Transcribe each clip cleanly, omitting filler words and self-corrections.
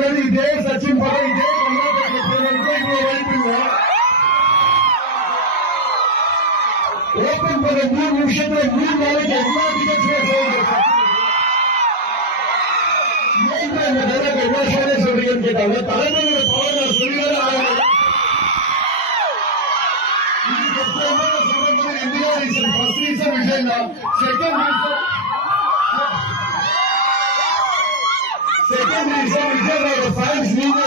பண்ணது இதே சச்சின் படம் இதே கர்நாடக போனதுக்கு இவ்வளவு வாய்ப்பு இல்லை. ஓபன் பண்ண 3 நிமிஷத்துல 3 நாளைக்கு எல்லா டிக்கெட்ஸுமே என்ன சொல்றீங்கன்னு கேட்டாங்க. தலைமையோட பவர் நான் சொல்லிதான் ஆகணும். India reason first reason Vijay தான். செகண்ட் ரீசன் விஜயோட ஃபேன்ஸ் நீங்க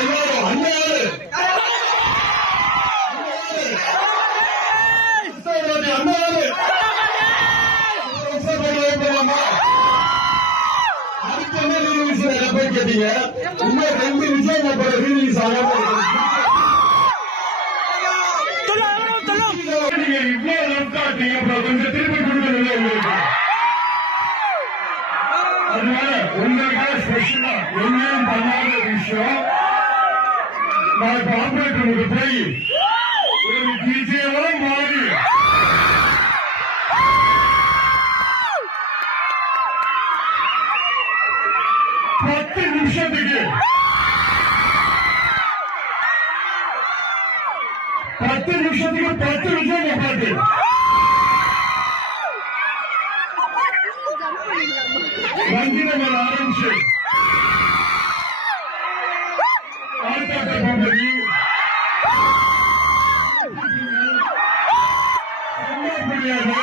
எல்லாரும் அண்ணாரு கேட்டீங்க. இன்னும் 2 விஜய் படம் ரிலீஸ் ஆகாம நீங்க இவ்வளவு லட்காட்டீங்க கொஞ்சம் திருப்பி கொடுக்கணும் உங்களுக்கு. அதனால உங்களுக்காக ஸ்பெஷலா ஒன்னும் பண்ணாத விஷயம் நான் இப்ப ஆபரேட்டருக்கு போய் ஒரு டிஜேவா மாறி பத்து நிமிஷத்துக்கு 10 நிமிஷம் பாட்டு வங்கின ஆரம்பிச்சு ஆர்ப்பாட்ட கம்பெனி முடியாது.